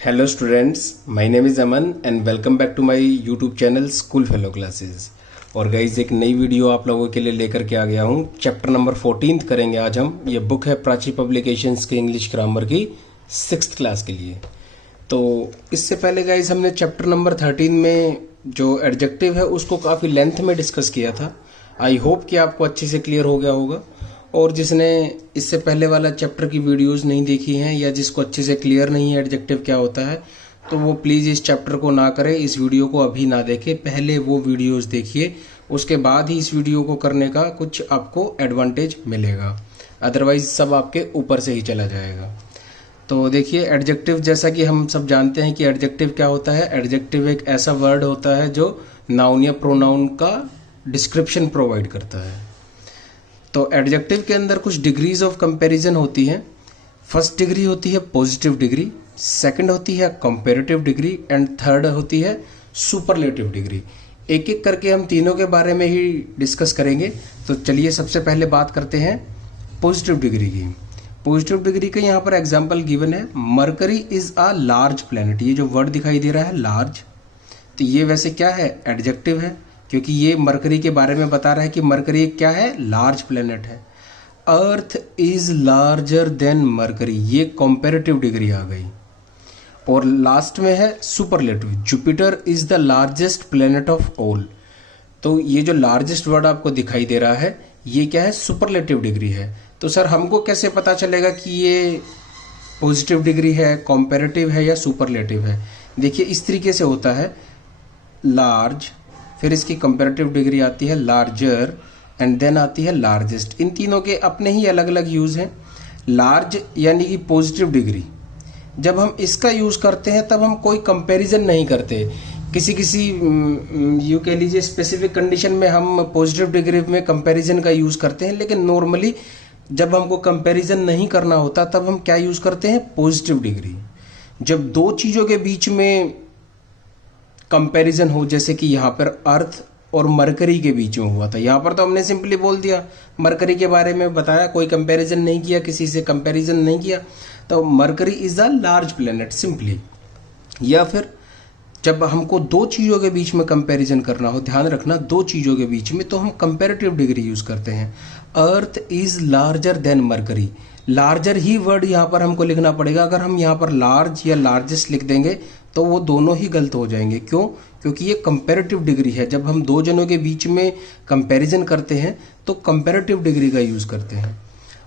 Hello students, my name is Aman and welcome back to my YouTube channel school fellow classes. और guys एक नई video आप लोगों के लिए लेकर के आ गया हूँ। चैप्टर नंबर 14 करेंगे आज हम। ये बुक है प्राची पब्लिकेशंस के इंग्लिश ग्रामर की 6th क्लास के लिए। तो इससे पहले गाइज हमने चैप्टर नंबर 13 में जो एडजेक्टिव है उसको काफ़ी लेंथ में डिस्कस किया था। आई होप कि आपको अच्छे से क्लियर हो गया होगा। और जिसने इससे पहले वाला चैप्टर की वीडियोस नहीं देखी हैं या जिसको अच्छे से क्लियर नहीं है एडजेक्टिव क्या होता है, तो वो प्लीज़ इस चैप्टर को ना करें, इस वीडियो को अभी ना देखें, पहले वो वीडियोस देखिए, उसके बाद ही इस वीडियो को करने का कुछ आपको एडवांटेज मिलेगा। अदरवाइज सब आपके ऊपर से ही चला जाएगा। तो देखिए एडजेक्टिव, जैसा कि हम सब जानते हैं कि एडजेक्टिव क्या होता है। एडजेक्टिव एक ऐसा वर्ड होता है जो नाउन या प्रोनाउन का डिस्क्रिप्शन प्रोवाइड करता है। तो एडजेक्टिव के अंदर कुछ डिग्रीज ऑफ कंपैरिजन होती हैं। फर्स्ट डिग्री होती है पॉजिटिव डिग्री, सेकंड होती है कंपैरेटिव डिग्री एंड थर्ड होती है सुपरलेटिव डिग्री। एक एक करके हम तीनों के बारे में ही डिस्कस करेंगे। तो चलिए सबसे पहले बात करते हैं पॉजिटिव डिग्री की। पॉजिटिव डिग्री का यहाँ पर एग्जाम्पल गिवन है, mercury is a large planet. ये जो वर्ड दिखाई दे रहा है लार्ज, तो ये वैसे क्या है, एडजेक्टिव है, क्योंकि ये मरकरी के बारे में बता रहा है कि मरकरी क्या है, लार्ज प्लेनेट है। Earth is larger than mercury, ये कंपैरेटिव डिग्री आ गई। और लास्ट में है superlative, Jupiter is the largest planet of all. तो ये जो लार्जेस्ट वर्ड आपको दिखाई दे रहा है ये क्या है, सुपरलेटिव डिग्री है। तो सर हमको कैसे पता चलेगा कि ये पॉजिटिव डिग्री है, कंपैरेटिव है या सुपरलेटिव है? देखिए इस तरीके से होता है, लार्ज, फिर इसकी कंपैरेटिव डिग्री आती है लार्जर एंड देन आती है लार्जेस्ट। इन तीनों के अपने ही अलग अलग यूज़ हैं। लार्ज यानी कि पॉजिटिव डिग्री, जब हम इसका यूज़ करते हैं तब हम कोई कंपैरिजन नहीं करते। किसी यू कह लीजिए स्पेसिफिक कंडीशन में हम पॉजिटिव डिग्री में कंपैरिजन का यूज़ करते हैं, लेकिन नॉर्मली जब हमको कंपैरिजन नहीं करना होता तब हम क्या यूज़ करते हैं, पॉजिटिव डिग्री। जब दो चीज़ों के बीच में कंपैरिजन हो, जैसे कि यहाँ पर अर्थ और मरकरी के बीच में हुआ था, यहाँ पर तो हमने सिंपली बोल दिया, मरकरी के बारे में बताया, कोई कंपैरिजन नहीं किया, किसी से कंपैरिजन नहीं किया, तो mercury is a large planet simply. या फिर जब हमको दो चीज़ों के बीच में कंपैरिजन करना हो, ध्यान रखना दो चीज़ों के बीच में, तो हम कंपैरेटिव डिग्री यूज़ करते हैं। Earth is larger than mercury, larger he word यहाँ पर हमको लिखना पड़ेगा। अगर हम यहाँ पर लार्ज या लार्जेस्ट लिख देंगे तो वो दोनों ही गलत हो जाएंगे। क्यों? क्योंकि ये कंपैरेटिव डिग्री है। जब हम दो जनों के बीच में कंपैरिजन करते हैं तो कंपैरेटिव डिग्री का यूज़ करते हैं।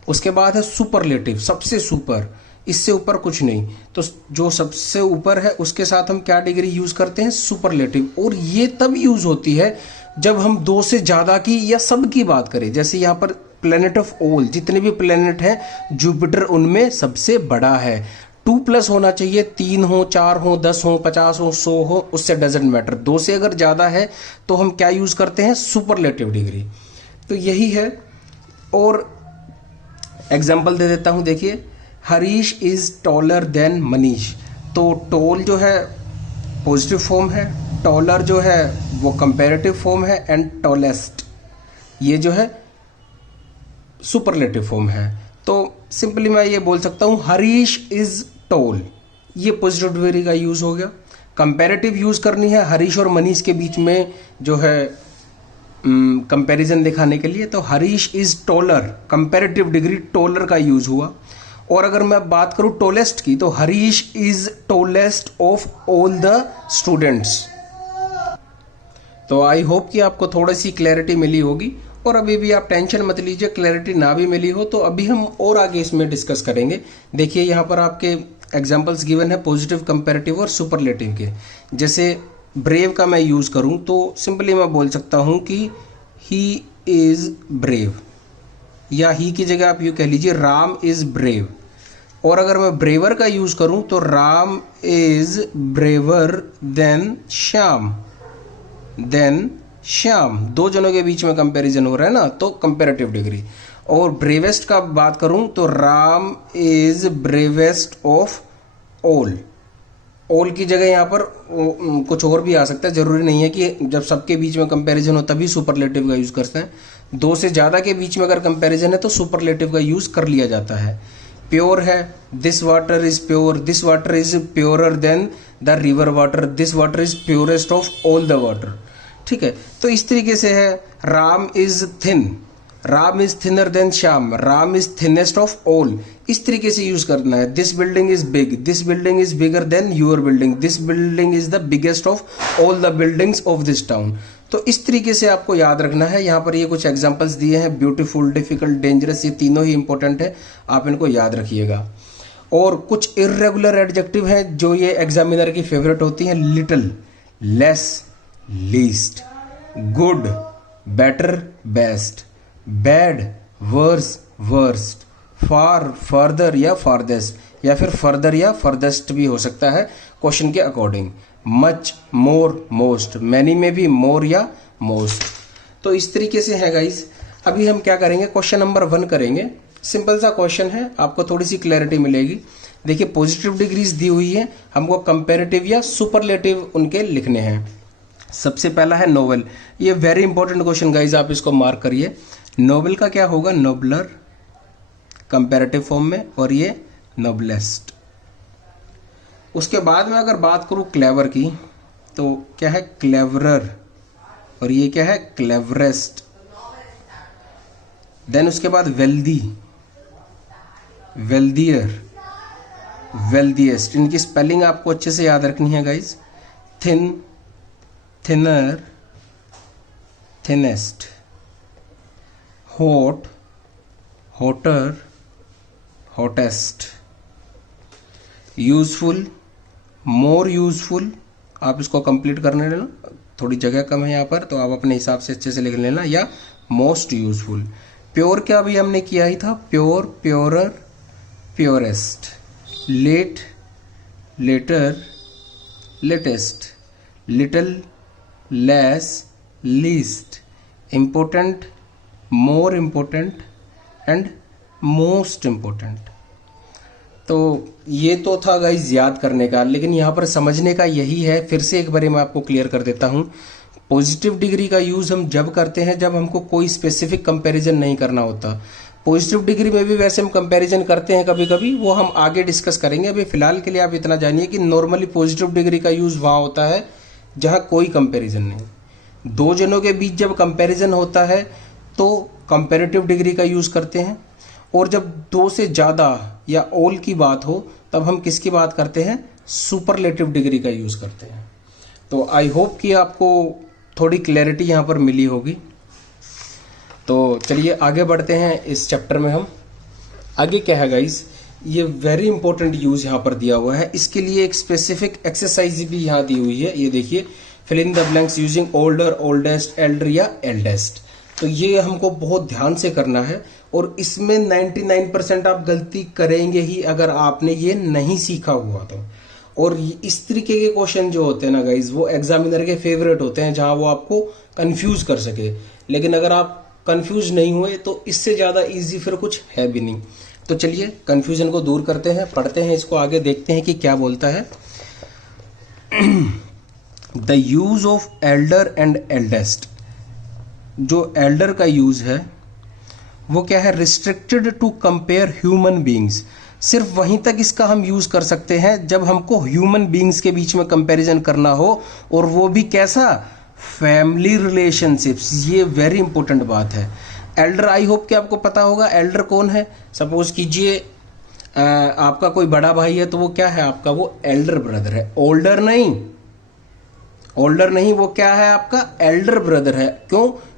उसके बाद है सुपरलेटिव, सबसे सुपर, इससे ऊपर कुछ नहीं। तो जो सबसे ऊपर है उसके साथ हम क्या डिग्री यूज़ करते हैं, सुपरलेटिव। और ये तब यूज़ होती है जब हम दो से ज़्यादा की या सब की बात करें। जैसे यहाँ पर प्लेनेट ऑफ ऑल, जितने भी प्लेनेट हैं जुपिटर उनमें सबसे बड़ा है। 2+ होना चाहिए, 3 हो, 4 हो, 10 हो, 50 हो, 100 हो, उससे डजेंट मैटर। दो से अगर ज़्यादा है तो हम क्या यूज़ करते हैं, सुपरलेटिव डिग्री। तो यही है। और एग्जाम्पल दे देता हूँ, देखिए Harish is taller than Manish. तो टॉल जो है पॉजिटिव फॉर्म है, टॉलर जो है वो कंपैरेटिव फॉर्म है एंड टॉलेस्ट ये जो है सुपरलेटिव फॉर्म है। तो सिंपली मैं ये बोल सकता हूँ हरीश इज टॉल, ये पॉजिटिव डिग्री का यूज़ हो गया। कंपैरेटिव यूज़ करनी है हरीश और मनीष के बीच में जो है कंपैरिजन दिखाने के लिए, तो Harish is taller, comparative degree taller का यूज़ हुआ। और अगर मैं बात करूँ टॉलेस्ट की, तो Harish is tallest of all the students. तो आई होप कि आपको थोड़ी सी क्लैरिटी मिली होगी। और अभी भी आप टेंशन मत लीजिए, क्लैरिटी ना भी मिली हो तो अभी हम और आगे इसमें डिस्कस करेंगे। देखिए यहाँ पर आपके एग्जांपल्स गिवन है पॉजिटिव, कंपैरेटिव और सुपरलेटिव के। जैसे ब्रेव का मैं यूज़ करूँ तो सिंपली मैं बोल सकता हूँ कि ही इज़ ब्रेव, या ही की जगह आप यूँ कह लीजिए राम इज़ ब्रेव। और अगर मैं ब्रेवर का यूज़ करूँ तो Ram is braver than Shyam, then Shyam. दो जनों के बीच में कंपैरिजन हो रहा है ना, तो कंपैरेटिव डिग्री। और ब्रेवेस्ट का बात करूं तो Ram is bravest of all. All की जगह यहाँ पर कुछ और भी आ सकता है, जरूरी नहीं है कि जब सबके बीच में कंपैरिजन हो तभी सुपरलेटिव का यूज करते हैं। दो से ज़्यादा के बीच में अगर कंपैरिजन है तो सुपरलेटिव का यूज कर लिया जाता है। प्योर है, this water is pure, this water is purer than the river water, this water is purest of all the water. ठीक है, तो इस तरीके से है। Ram is thin, Ram is thinner than Shyam, Ram is thinnest of all, इस तरीके से यूज करना है। This building is big, this building is bigger than your building, this building is the biggest of all the buildings of this town. तो इस तरीके से आपको याद रखना है। यहाँ पर ये कुछ एग्जांपल्स दिए हैं, ब्यूटीफुल, डिफिकल्ट, डेंजरस, ये तीनों ही इंपॉर्टेंट है, आप इनको याद रखिएगा। और कुछ इर्रेगुलर एडजेक्टिव हैं जो ये एग्जामिनर की फेवरेट होती हैं, little, less, least, good, better, best, bad, worse, worst, far, further या फारदेस्ट, या फिर फर्दर या फर्देस्ट भी हो सकता है क्वेश्चन के अकॉर्डिंग। मच, मोर, मोस्ट, मैनी में भी मोर या मोस्ट। तो इस तरीके से है गाइज। अभी हम क्या करेंगे, क्वेश्चन नंबर 1 करेंगे। सिंपल सा क्वेश्चन है, आपको थोड़ी सी क्लैरिटी मिलेगी। देखिए पॉजिटिव डिग्रीज दी हुई है, हमको कंपैरेटिव या सुपरलेटिव उनके लिखने हैं। सबसे पहला है नोवेल, ये वेरी इंपॉर्टेंट क्वेश्चन गाइज, आप इसको मार्क करिए। नोबेल का क्या होगा, नोबलर कंपैरेटिव फॉर्म में, और ये नोबलेस्ट। उसके बाद में अगर बात करूं क्लेवर की, तो क्या है, क्लेवरर, और ये क्या है, क्लेवरेस्ट। देन उसके बाद वेल्दी, वेल्दियर, वेल्दिएस्ट। इनकी स्पेलिंग आपको अच्छे से याद रखनी है guys. Thin, thinner, thinnest, hot, hotter, hottest, useful, more useful. आप इसको कंप्लीट करने लेना, थोड़ी जगह कम है यहाँ पर, तो आप अपने हिसाब से अच्छे से लिख लेना, या मोस्ट यूजफुल। प्योर क्या अभी हमने किया ही था, pure, purer, purest. Late, later, latest, little, less, least. Important, more important, and most important. तो ये तो था गाइज याद करने का, लेकिन यहाँ पर समझने का यही है। फिर से एक बार मैं आपको क्लियर कर देता हूँ। पॉजिटिव डिग्री का यूज हम जब करते हैं जब हमको कोई स्पेसिफिक कंपैरिजन नहीं करना होता। पॉजिटिव डिग्री में भी वैसे हम कंपैरिजन करते हैं कभी कभी, वो हम आगे डिस्कस करेंगे। अभी फिलहाल के लिए आप इतना जानिए कि नॉर्मली पॉजिटिव डिग्री का यूज वहाँ होता है जहाँ कोई कंपैरिजन नहीं। दो जनों के बीच जब कंपैरिजन होता है तो कंपैरेटिव डिग्री का यूज करते हैं, और जब दो से ज़्यादा या ऑल की बात हो तब हम किसकी बात करते हैं, सुपरलेटिव डिग्री का यूज करते हैं। तो आई होप कि आपको थोड़ी क्लैरिटी यहाँ पर मिली होगी। तो चलिए आगे बढ़ते हैं इस चैप्टर में। हम आगे क्या है गाइज, ये वेरी इंपॉर्टेंट यूज यहाँ पर दिया हुआ है। इसके लिए एक स्पेसिफिक एक्सरसाइज भी यहाँ दी हुई है, ये देखिए, fill in the blanks using older, oldest, elder या एल्डेस्ट। तो ये हमको बहुत ध्यान से करना है, और इसमें 99% आप गलती करेंगे ही अगर आपने ये नहीं सीखा हुआ तो। और इस तरीके के क्वेश्चन जो होते हैं ना गाइज, वो एग्जामिनर के फेवरेट होते हैं, जहां वो आपको कंफ्यूज कर सके। लेकिन अगर आप कंफ्यूज नहीं हुए तो इससे ज़्यादा इजी फिर कुछ है भी नहीं। तो चलिए कंफ्यूजन को दूर करते हैं, पढ़ते हैं इसको, आगे देखते हैं कि क्या बोलता है। The use of elder and eldest, जो एल्डर का यूज है वो क्या है, restricted to compare human beings. सिर्फ वहीं तक इसका हम यूज कर सकते हैं जब हमको ह्यूमन बींग्स के बीच में कंपैरिजन करना हो, और वो भी कैसा, फैमिली रिलेशनशिप्स। ये वेरी इंपॉर्टेंट बात है। एल्डर, आई होप कि आपको पता होगा एल्डर कौन है। सपोज कीजिए आपका कोई बड़ा भाई है, तो वो क्या है आपका, वो एल्डर ब्रदर है, ओल्डर नहीं, ओल्डर नहीं, वो क्या है आपका, एल्डर ब्रदर है।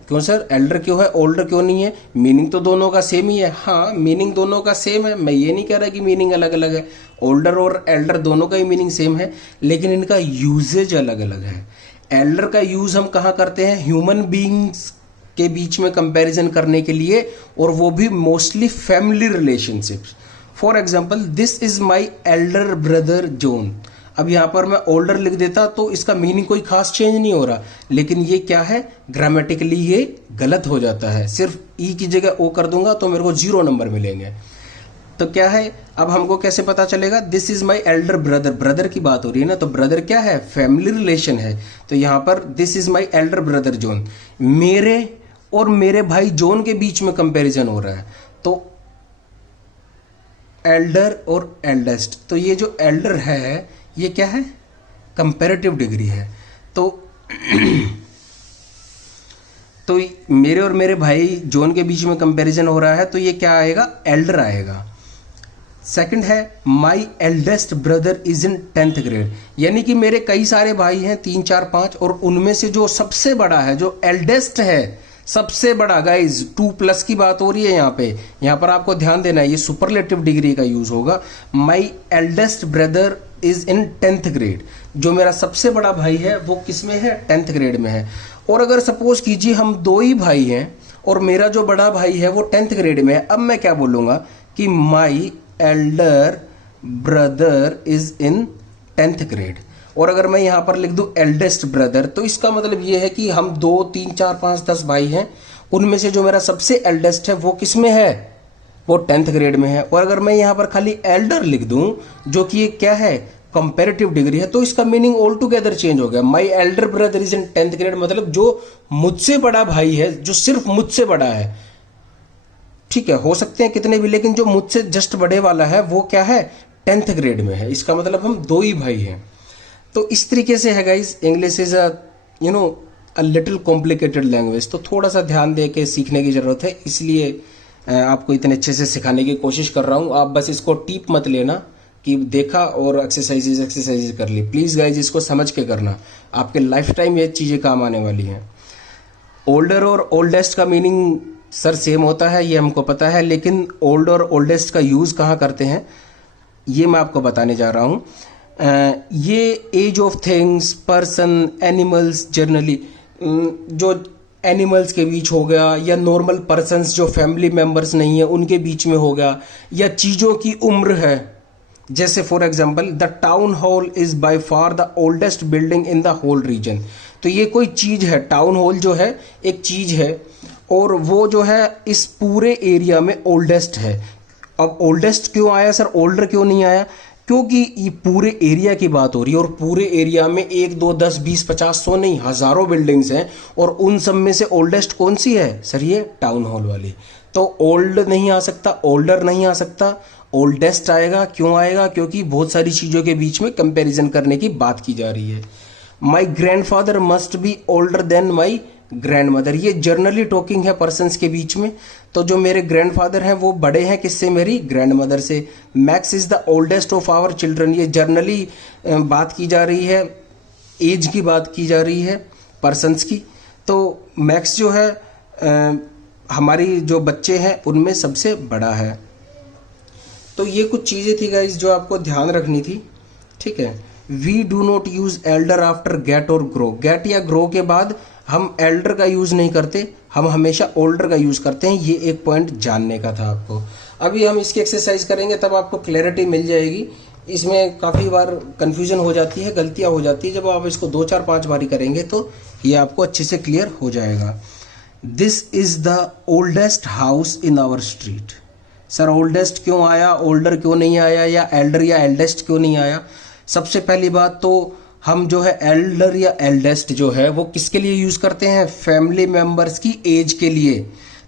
क्यों सर, एल्डर क्यों है, ओल्डर क्यों नहीं है? मीनिंग तो दोनों का सेम ही है। हाँ, मीनिंग दोनों का सेम है, मैं ये नहीं कह रहा कि मीनिंग अलग अलग है। ओल्डर और एल्डर दोनों का ही मीनिंग सेम है, लेकिन इनका यूजेज अलग अलग है। एल्डर का यूज हम कहाँ करते हैं, ह्यूमन बीइंग्स के बीच में कंपैरिजन करने के लिए, और वो भी mostly family relationships. For example, this is my elder brother John. अब यहाँ पर मैं ओल्डर लिख देता तो इसका मीनिंग कोई खास चेंज नहीं हो रहा, लेकिन ये क्या है, ग्रामेटिकली ये गलत हो जाता है। सिर्फ ई की जगह ओ कर दूंगा तो मेरे को 0 नंबर मिलेंगे। तो क्या है, अब हमको कैसे पता चलेगा, this is my elder brother, brother की बात हो रही है ना, तो ब्रदर क्या है, फैमिली रिलेशन है। तो यहाँ पर this is my elder brother John, मेरे और मेरे भाई जॉन के बीच में कंपैरिजन हो रहा है। तो एल्डर और एल्डेस्ट, तो ये जो एल्डर है ये क्या है, कंपैरेटिव डिग्री है। तो तो मेरे और मेरे भाई जॉन के बीच में कंपैरिजन हो रहा है, तो ये क्या आएगा, एल्डर आएगा। सेकंड है my eldest brother is in 10th grade, यानी कि मेरे कई सारे भाई हैं 3 4 5, और उनमें से जो सबसे बड़ा है, जो एल्डेस्ट है, सबसे बड़ा, गाइज 2+ की बात हो रही है यहाँ पे। यहाँ पर आपको ध्यान देना है, ये सुपरलेटिव डिग्री का यूज होगा। My eldest brother is in 10th grade, जो मेरा सबसे बड़ा भाई है वो किस में है, 10th ग्रेड में है। और अगर सपोज कीजिए हम 2 ही भाई हैं और मेरा जो बड़ा भाई है वो 10th ग्रेड में है, अब मैं क्या बोलूँगा कि माई elder brother is in 10th grade. और अगर मैं यहाँ पर लिख दूं एल्डेस्ट ब्रदर, तो इसका मतलब ये है कि हम 2 3 4 5 10 भाई हैं, उनमें से जो मेरा सबसे एल्डेस्ट है वो किस में है, वो 10th ग्रेड में है। और अगर मैं यहाँ पर खाली एल्डर लिख दूं, जो कि ये क्या है, कंपैरेटिव डिग्री है, तो इसका मीनिंग ऑल टुगेदर चेंज हो गया। माई elder brother is in 10th grade, मतलब जो मुझसे बड़ा भाई है, जो सिर्फ मुझसे बड़ा है, ठीक है, हो सकते हैं कितने भी, लेकिन जो मुझसे जस्ट बड़े वाला है वो क्या है, 10th ग्रेड में है। इसका मतलब हम 2 ही भाई हैं। तो इस तरीके से है guys, English is a little complicated language, तो थोड़ा सा ध्यान दे के सीखने की जरूरत है, इसलिए आपको इतने अच्छे से सिखाने की कोशिश कर रहा हूँ। आप बस इसको टीप मत लेना कि देखा और एक्सरसाइजेज कर ली, प्लीज गाइज इसको समझ के करना, आपके लाइफ टाइम ये चीजें काम आने वाली हैं। ओल्डर और ओल्डेस्ट का मीनिंग सर सेम होता है, ये हमको पता है, लेकिन ओल्ड और ओल्डेस्ट का यूज कहाँ करते हैं ये मैं आपको बताने जा रहा हूँ। ये age of things, person, animals, generally जो एनिमल्स के बीच हो गया, या नॉर्मल पर्सन्स जो फैमिली मेंबर्स नहीं है उनके बीच में हो गया, या चीज़ों की उम्र है। जैसे for example the town hall is by far the oldest building in the whole region, तो ये कोई चीज़ है, टाउन हॉल जो है एक चीज़ है, और वो जो है इस पूरे एरिया में ओल्डेस्ट है। अब ओल्डेस्ट क्यों आया सर, ओल्डर क्यों नहीं आया, क्योंकि ये पूरे एरिया की बात हो रही है, और पूरे एरिया में 1 2 10 20 50 100 नहीं, हजारों बिल्डिंग्स हैं, और उन सब में से ओल्डेस्ट कौन सी है सर, ये टाउन हॉल वाली। तो ओल्ड नहीं आ सकता, ओल्डर नहीं आ सकता, ओल्डेस्ट आएगा। क्यों आएगा, क्योंकि बहुत सारी चीज़ों के बीच में कंपैरिजन करने की बात की जा रही है। माई grandfather must be older than my grandmother, ये जर्नली टॉकिंग है पर्सन्स के बीच में, तो जो मेरे ग्रैंडफादर हैं वो बड़े हैं किससे, मेरी ग्रैंडमदर से। Max is the oldest of our children, ये जर्नली बात की जा रही है, एज की बात की जा रही है पर्सन्स की। तो मैक्स जो है हमारी जो बच्चे हैं उनमें सबसे बड़ा है। तो ये कुछ चीज़ें थी गाइज जो आपको ध्यान रखनी थी, ठीक है। We do not use elder after get और ग्रो, गेट या ग्रो के बाद हम एल्डर का यूज नहीं करते, हम हमेशा ओल्डर का यूज करते हैं। ये एक पॉइंट जानने का था आपको। अभी हम इसकी एक्सरसाइज करेंगे तब आपको क्लैरिटी मिल जाएगी। इसमें काफ़ी बार कंफ्यूजन हो जाती है, गलतियां हो जाती है, जब आप इसको 2 4 5 बारी करेंगे तो ये आपको अच्छे से क्लियर हो जाएगा। This is the oldest house in our street, sir oldest क्यों आया, ओल्डर क्यों नहीं आया, या एल्डर या एल्डेस्ट क्यों नहीं आया। सबसे पहली बात तो हम जो है एल्डर या एल्डेस्ट जो है वो किसके लिए यूज करते हैं, फैमिली मेंबर्स की एज के लिए।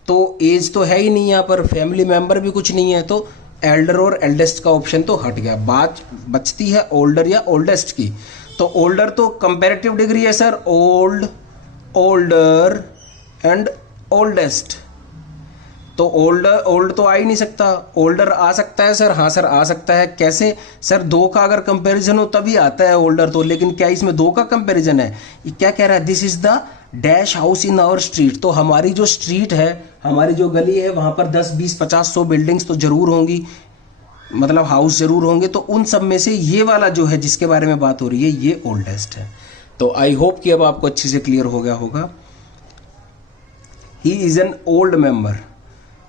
तो एज तो है ही नहीं यहाँ पर, फैमिली मेंबर भी कुछ नहीं है, तो एल्डर और एल्डेस्ट का ऑप्शन तो हट गया। बात बचती है ओल्डर या ओल्डेस्ट की। तो ओल्डर तो कंपैरेटिव डिग्री है sir, old, older and oldest. तो ओल्ड तो आ ही नहीं सकता, ओल्डर आ सकता है सर, हाँ सर आ सकता है। कैसे सर, 2 का अगर कंपैरिजन हो तभी आता है ओल्डर तो, लेकिन क्या इसमें 2 का कंपैरिजन है। ये क्या कह रहा है, this is the dash house in our street, तो हमारी जो स्ट्रीट है, हमारी जो गली है, वहां पर 10 20 50 100 बिल्डिंग्स तो जरूर होंगी, मतलब हाउस जरूर होंगे। तो उन सब में से ये वाला जो है जिसके बारे में बात हो रही है ये ओल्डेस्ट है। तो आई होप कि अब आपको अच्छे से क्लियर हो गया होगा। He is an old member,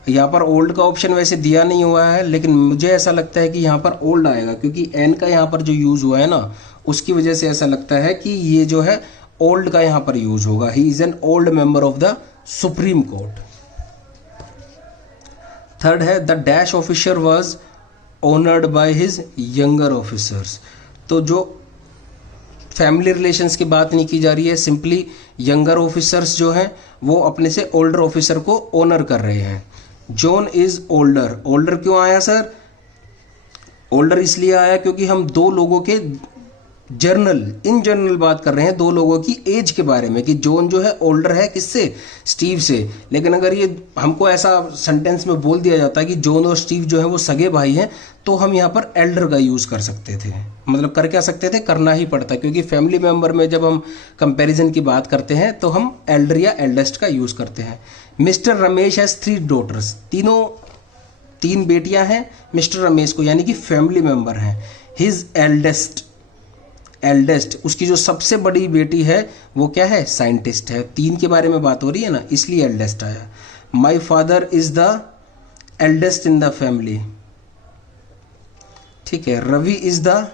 यहाँ पर ओल्ड का ऑप्शन वैसे दिया नहीं हुआ है, लेकिन मुझे ऐसा लगता है कि यहाँ पर ओल्ड आएगा, क्योंकि एन का यहाँ पर जो यूज हुआ है ना, उसकी वजह से ऐसा लगता है कि ये जो है ओल्ड का यहाँ पर यूज होगा। He is an old member of the supreme court. Third है the dash officer was honoured by his younger officers, तो जो फैमिली रिलेशंस की बात नहीं की जा रही है, सिंपली यंगर ऑफिसर्स जो हैं वो अपने से ओल्डर ऑफिसर को ऑनर कर रहे हैं। जॉन इज ओल्डर, ओल्डर क्यों आया सर, ओल्डर इसलिए आया क्योंकि हम दो लोगों के इन जनरल बात कर रहे हैं, दो लोगों की एज के बारे में कि जॉन जो है ओल्डर है किससे, स्टीव से। लेकिन अगर ये हमको ऐसा सेंटेंस में बोल दिया जाता है कि जॉन और स्टीव जो है वो सगे भाई हैं, तो हम यहाँ पर एल्डर का यूज़ कर सकते थे। मतलब कर क्या सकते थे, करना ही पड़ता, क्योंकि फैमिली मेंबर में जब हम कंपैरिजन की बात करते हैं तो हम एल्डर या एल्डेस्ट का यूज़ करते हैं। मिस्टर रमेश हैज़ 3 डॉटर्स, 3 बेटियां हैं मिस्टर रमेश को, यानी कि फैमिली मेंबर हैं। हिज एल्डेस्ट उसकी जो सबसे बड़ी बेटी है वो क्या है, साइंटिस्ट है। 3 के बारे में बात हो रही है ना, इसलिए एल्डेस्ट आया। My father is the eldest in the family, ठीक है। Ravi is the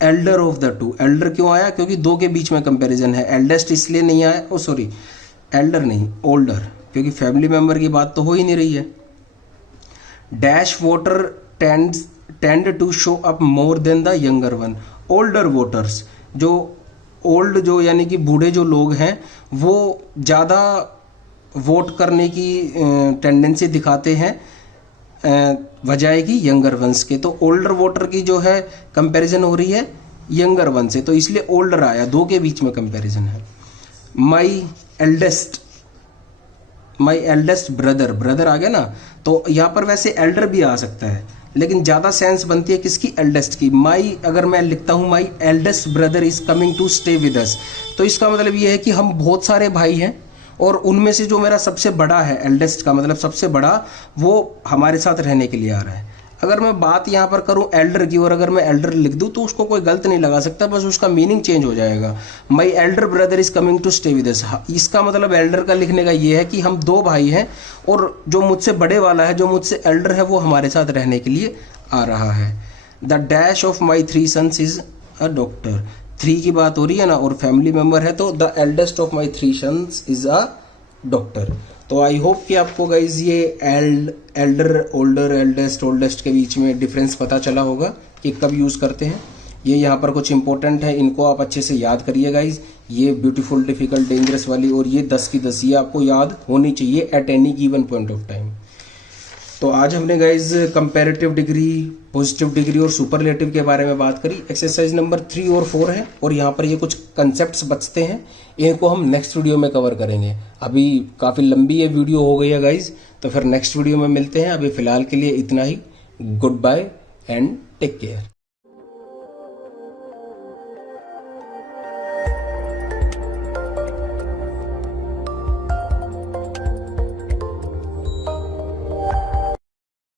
elder of the 2। Elder क्यों आया, क्योंकि 2 के बीच में कंपैरिजन है। एल्डेस्ट इसलिए नहीं आया, ओ सॉरी एल्डर नहीं ओल्डर, क्योंकि फैमिली मेंबर की बात तो हो ही नहीं रही है। Dash voter tend to show up more than the younger one. Older voters, जो ओल्ड जो यानी कि बूढ़े जो लोग हैं वो ज़्यादा वोट करने की टेंडेंसी दिखाते हैं बजाय कि यंगर वंस के। तो ओल्डर वोटर की जो है कंपैरिजन हो रही है यंगर वन से, तो इसलिए ओल्डर आया, 2 के बीच में कंपैरिजन है। माई एल्डेस्ट ब्रदर आ गया ना, तो यहाँ पर वैसे एल्डर भी आ सकता है, लेकिन ज़्यादा सेंस बनती है किसकी, एल्डेस्ट की। अगर मैं लिखता हूँ my eldest brother is coming to stay with us, तो इसका मतलब ये है कि हम बहुत सारे भाई हैं और उनमें से जो मेरा सबसे बड़ा है, एल्डेस्ट का मतलब सबसे बड़ा, वो हमारे साथ रहने के लिए आ रहा है। अगर मैं बात यहाँ पर करूँ एल्डर की और अगर मैं एल्डर लिख दूँ तो उसको कोई गलत नहीं लगा सकता, बस उसका मीनिंग चेंज हो जाएगा। My elder brother is coming to stay with us, इसका मतलब एल्डर का लिखने का ये है कि हम 2 भाई हैं और जो मुझसे बड़े वाला है, जो मुझसे एल्डर है, वो हमारे साथ रहने के लिए आ रहा है। The dash of my 3 sons is a doctor, 3 की बात हो रही है ना और फैमिली मेंबर है, तो the eldest of my 3 sons is a doctor. तो आई होप कि आपको गाइज ये एल्डर, ओल्डर, ओल्डेस्ट के बीच में डिफरेंस पता चला होगा कि कब यूज़ करते हैं। ये यहाँ पर कुछ इंपॉर्टेंट है, इनको आप अच्छे से याद करिए गाइज। ये ब्यूटीफुल, डिफिकल्ट, डेंजरस वाली और ये 10 की 10 ये आपको याद होनी चाहिए at any given point of time. तो आज हमने guys comparative degree, positive degree और सुपरलेटिव के बारे में बात करी। एक्सरसाइज नंबर 3 और 4 है और यहाँ पर ये कुछ कंसेप्ट्स बचते हैं, इनको हम नेक्स्ट वीडियो में कवर करेंगे। अभी काफ़ी लंबी ये वीडियो हो गई है गाइज, तो फिर नेक्स्ट वीडियो में मिलते हैं। अभी फ़िलहाल के लिए इतना ही। Goodbye and take care.